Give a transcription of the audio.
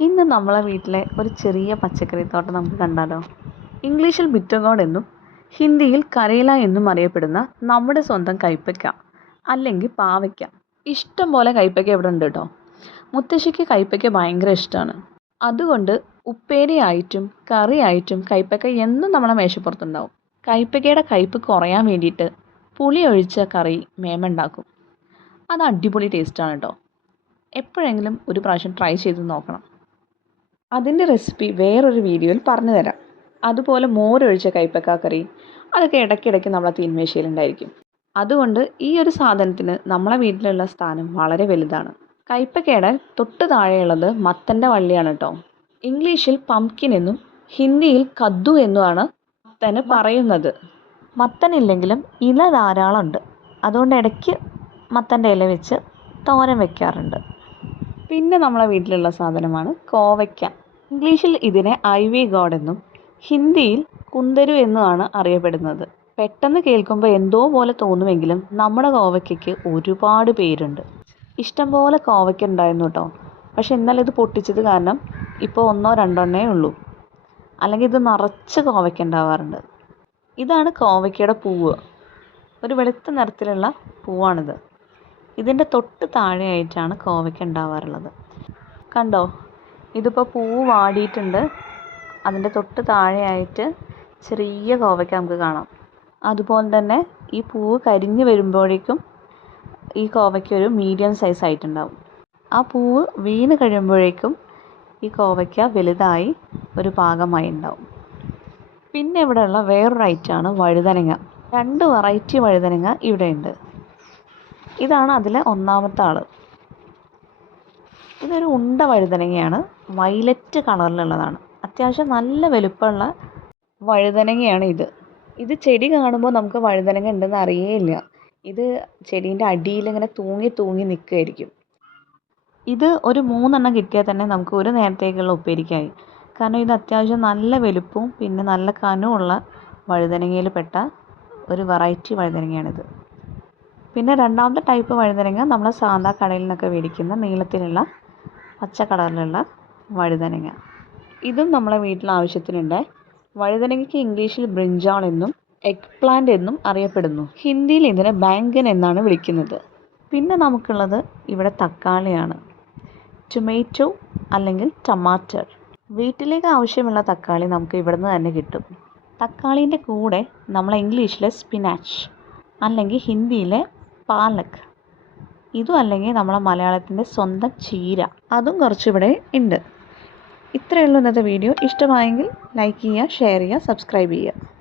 ഇന്ന് നമ്മളെ വീട്ടിലെ ഒരു ചെറിയ പച്ചക്കറി തോട്ടം നമുക്ക് കണ്ടാലോ? ഇംഗ്ലീഷിൽ ബിറ്റഗോഡ് എന്നും ഹിന്ദിയിൽ കരേല എന്നും അറിയപ്പെടുന്ന നമ്മുടെ സ്വന്തം കൈപ്പയ്ക്ക അല്ലെങ്കിൽ പാവയ്ക്ക. ഇഷ്ടം പോലെ കൈപ്പയ്ക്ക ഇവിടെ ഉണ്ട് കേട്ടോ. മുത്തശ്ശിക്ക് കൈപ്പയ്ക്ക ഭയങ്കര ഇഷ്ടമാണ്. അതുകൊണ്ട് ഉപ്പേരിയായിട്ടും കറിയായിട്ടും കൈപ്പയ്ക്ക എന്നും നമ്മളെ മേശപ്പുറത്തുണ്ടാവും. കൈപ്പയ്ക്കയുടെ കയ്പ്പ് കുറയാൻ വേണ്ടിയിട്ട് പുളി ഒഴിച്ച കറി മേമ ഉണ്ടാക്കും. അത് അടിപൊളി ടേസ്റ്റാണ് കേട്ടോ. എപ്പോഴെങ്കിലും ഒരു പ്രാവശ്യം ട്രൈ ചെയ്ത് നോക്കണം. അതിന്റെ റെസിപ്പി വേറൊരു വീഡിയോയിൽ പറഞ്ഞു തരാം. അതുപോലെ മോരൊഴിച്ച കൈപ്പക്ക കറി അതൊക്കെ ഇടയ്ക്കിടയ്ക്ക് നമ്മളെ തീന്മേശയിലുണ്ടായിരിക്കും അതുകൊണ്ട് ഈ ഒരു സാധനത്തിന് നമ്മളെ വീട്ടിലുള്ള സ്ഥാനം വളരെ വലുതാണ്. കൈപ്പക്കയുടെ തൊട്ട് താഴെയുള്ളത് മത്തന്റെ വള്ളിയാണ് കേട്ടോ. ഇംഗ്ലീഷിൽ പംകിൻ എന്നും ഹിന്ദിയിൽ കദ്ദു എന്നുമാണ് മത്തന് പറയുന്നത്. മത്തനില്ലെങ്കിലും ഇല ധാരാളം ഉണ്ട് അതുകൊണ്ട് ഇടയ്ക്ക് മത്തന്റെ ഇല വെച്ച് തോരൻ വെക്കാറുണ്ട്. പിന്നെ നമ്മളെ വീട്ടിലുള്ള സാധനമാണ് കോവയ്ക്ക. ഇംഗ്ലീഷിൽ ഇതിനെ ഐവി ഗോഡ് എന്നും ഹിന്ദിയിൽ കുന്തരു എന്നുമാണ് അറിയപ്പെടുന്നത്. പെട്ടെന്ന് കേൾക്കുമ്പോൾ എന്തോ പോലെ തോന്നുമെങ്കിലും നമ്മുടെ കോവയ്ക്കയ്ക്ക് ഒരുപാട് പേരുണ്ട്. ഇഷ്ടംപോലെ കോവയ്ക്ക ഉണ്ടായിരുന്നു കേട്ടോ. പക്ഷെ എന്നാൽ ഇത് പൊട്ടിച്ചത് കാരണം ഇപ്പോൾ ഒന്നോ രണ്ടെണ്ണേ ഉള്ളൂ. അല്ലെങ്കിൽ ഇത് നിറച്ച് കോവയ്ക്ക ഉണ്ടാവാറുണ്ട്. ഇതാണ് കോവയ്ക്കയുടെ പൂവ്. ഒരു വെളുത്ത നിറത്തിലുള്ള പൂവാണിത്. ഇതിന്റെ തൊട്ട് താഴെയായിട്ടാണ് കോവയ്ക്ക ഉണ്ടാവാറുള്ളത്. കണ്ടോ? ഇതിപ്പോൾ പൂവ് വാടിയിട്ടുണ്ട്. അതിന്റെ തൊട്ട് താഴെയായിട്ട് ചെറിയ കോവയ്ക്ക നമുക്ക് കാണാം. അതുപോലെ തന്നെ ഈ പൂവ് കരിഞ്ഞ് വരുമ്പോഴേക്കും ഈ കോവയ്ക്ക ഒരു മീഡിയം സൈസ് ആയിട്ടുണ്ടാവും. ആ പൂവ് വീണ് കഴിയുമ്പോഴേക്കും ഈ കോവയ്ക്ക വലുതായി ഒരു പാകമായി ഉണ്ടാവും. പിന്നെ ഇവിടെയുള്ള വേറൊരു ഐറ്റമാണ് വഴുതനങ്ങ. രണ്ട് വെറൈറ്റി വഴുതനങ്ങ ഇവിടെയുണ്ട്. ഇതാണ് അതിലെ ഒന്നാമത്തെ ആൾ ഇതൊരു ഉണ്ട വഴുതനങ്ങയാണ്. വയലറ്റ് കളറിലുള്ളതാണ്. അത്യാവശ്യം നല്ല വലുപ്പമുള്ള വഴുതനങ്ങയാണ് ഇത്. ഇത് ചെടി കാണുമ്പോൾ നമുക്ക് വഴുതനങ്ങ ഉണ്ടെന്ന് അറിയേയില്ല. ഇത് ചെടീന്റെ അടിയിൽ ഇങ്ങനെ തൂങ്ങി തൂങ്ങി നിൽക്കുകയായിരിക്കും ഇത് ഒരു മൂന്നെണ്ണം കിട്ടിയാൽ തന്നെ നമുക്ക് ഒരു നേരത്തേക്കുള്ള ഉപ്പേരിക്കായി. കാരണം ഇത് അത്യാവശ്യം നല്ല വലുപ്പവും പിന്നെ നല്ല കനമുള്ള വഴുതനങ്ങയിൽ പെട്ട ഒരു വെറൈറ്റി വഴുതനങ്ങയാണിത്. പിന്നെ രണ്ടാമത്തെ ടൈപ്പ് വഴുതനങ്ങ നമ്മൾ സാധാ കടയിൽ നിന്നൊക്കെ മേടിക്കുന്ന നീളത്തിലുള്ള പച്ച കളറിലുള്ള വഴുതനങ്ങ. ഇതും നമ്മളെ വീട്ടിൽ ആവശ്യത്തിനുണ്ട്. വഴുതനങ്ങയ്ക്ക് ഇംഗ്ലീഷിൽ ബ്രിഞ്ചാൾ എന്നും എഗ് പ്ലാന്റ് എന്നും അറിയപ്പെടുന്നു. ഹിന്ദിയിൽ ഇതിനെ ബാങ്കൻ എന്നാണ് വിളിക്കുന്നത്. പിന്നെ നമുക്കുള്ളത് ഇവിടെ തക്കാളിയാണ്. ടൊമാറ്റോ അല്ലെങ്കിൽ ടമാറ്റർ വീട്ടിലേക്ക് ആവശ്യമുള്ള തക്കാളി നമുക്ക് ഇവിടെ നിന്ന് തന്നെ കിട്ടും. തക്കാളീന്റെ കൂടെ നമ്മൾ ഇംഗ്ലീഷിലെ സ്പിനാച്ച് അല്ലെങ്കിൽ ഹിന്ദിയിലെ പാലക്. ഇതും അല്ലെങ്കിൽ നമ്മളെ മലയാളത്തിന്റെ സ്വന്തം ചീര. അതും കുറച്ചിവിടെ ഉണ്ട് ഇത്രയേ ഉള്ളൂ ഇന്നത്തെ വീഡിയോ. ഇഷ്ടമായെങ്കിൽ ലൈക്ക് ചെയ്യുക ഷെയർ ചെയ്യുക സബ്സ്ക്രൈബ് ചെയ്യുക.